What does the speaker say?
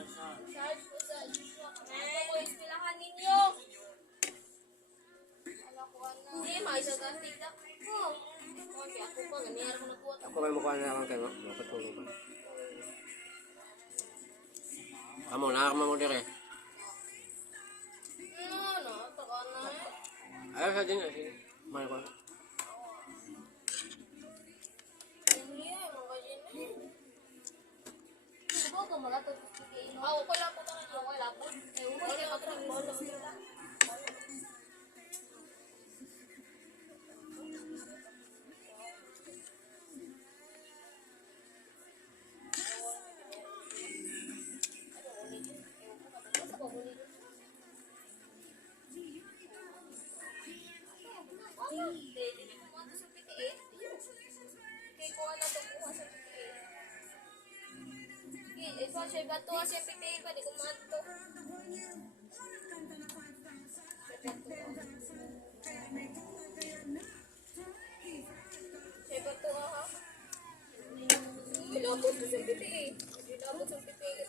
Charge ko sa Joshua. Ano ko istilahan ninyo? Alam ko ano. Hindi, maisagantig na ko. Okay, ako pa. Ganyan mo na po. Ako may mukha na lang kayo. Makatulog ba? Amo, nakakama mo dire. No, ito ka na. Ayaw sa din. Sige. May ko. Hindi, mga ganyan. Ako, kumalatod. Ako, kulapot ang ito. Kulapot. Wala ka pa. Wala ka. Ito siya bato siya pitay pa di ko mato. Siya bato ha. Ilapot ko sa pitay. Ilapot sa pitay.